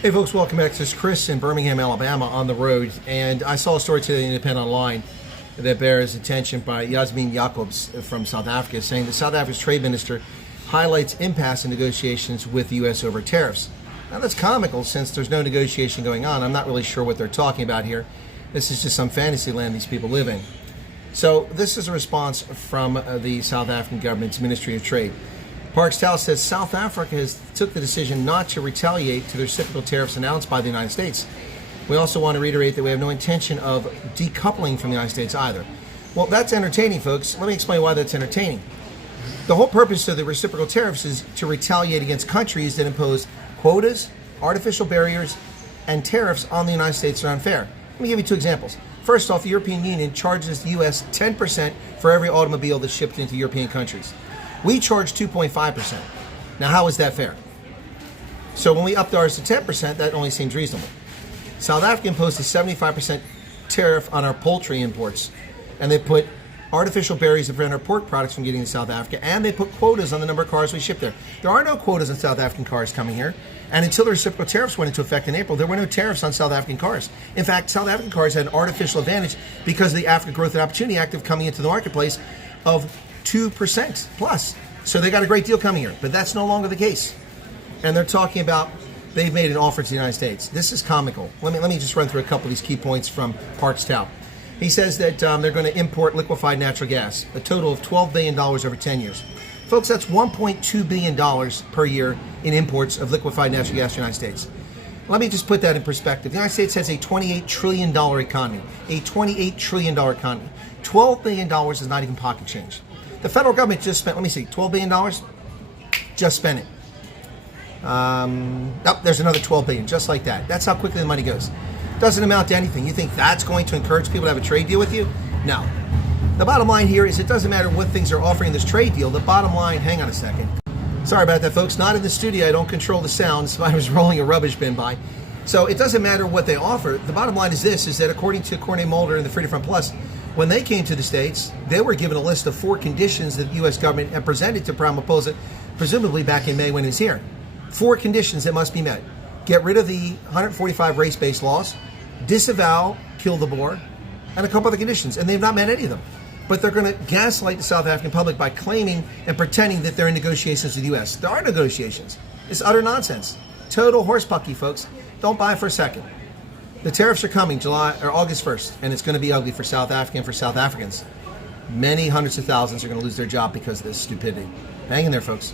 Hey folks, welcome back. This is Chris in Birmingham, Alabama on the road, and I saw a story today in the Independent Online that bears attention by Yasmin Jacobs from South Africa, saying that South Africa's trade minister highlights impasse in negotiations with the U.S. over tariffs. Now that's comical since there's no negotiation going on. I'm not really sure what they're talking about here. This is just some fantasy land these people live in. So this is a response from the South African government's Ministry of Trade. Parks Tau says South Africa has took the decision not to retaliate to the reciprocal tariffs announced by the United States. We also want to reiterate that we have no intention of decoupling from the United States either. Well, that's entertaining, folks. Let me explain why that's entertaining. The whole purpose of the reciprocal tariffs is to retaliate against countries that impose quotas, artificial barriers, and tariffs on the United States that are unfair. Let me give you two examples. First off, the European Union charges the U.S. 10% for every automobile that's shipped into European countries. We charge 2.5%. Now, how is that fair? So when we upped ours to 10%, that only seems reasonable. South Africa imposed a 75% tariff on our poultry imports, and they put artificial barriers to prevent our pork products from getting to South Africa, and they put quotas on the number of cars we ship there. There are no quotas on South African cars coming here, and until the reciprocal tariffs went into effect in April, there were no tariffs on South African cars. In fact, South African cars had an artificial advantage because of the Africa Growth and Opportunity Act of coming into the marketplace of 2% plus. So they got a great deal coming here, but that's no longer the case. And they're talking about they've made an offer to the United States. This is comical. Let me just run through a couple of these key points from Parks Tau. He says that they're going to import liquefied natural gas, a total of $12 billion over 10 years. Folks, that's $1.2 billion per year in imports of liquefied natural gas to the United States. Let me just put that in perspective. The United States has a $28 trillion economy, a $28 trillion economy. $12 billion is not even pocket change. The federal government just spent, $12 billion? Just spent it. There's another $12 billion, just like that. That's how quickly the money goes. Doesn't amount to anything. You think that's going to encourage people to have a trade deal with you? No. The bottom line here is it doesn't matter what things are offering in this trade deal. The bottom line, hang on a second. Sorry about that, folks. Not in the studio. I don't control the sound. I was rolling a rubbish bin by. So it doesn't matter what they offer. The bottom line is this, is that according to Corney Mulder and the Freedom Front Plus, when they came to the States, they were given a list of 4 conditions that the U.S. government had presented to Ramaphosa, presumably back in May when he was here. 4 conditions that must be met. Get rid of the 145 race-based laws, disavow kill the boar, and a couple other conditions. And they've not met any of them. But they're going to gaslight the South African public by claiming and pretending that they're in negotiations with the U.S. There are negotiations. It's utter nonsense. Total horsepucky, folks. Don't buy it for a second. The tariffs are coming August 1st, and it's going to be ugly for South Africa and for South Africans. Many hundreds of thousands are going to lose their job because of this stupidity. Hang in there, folks.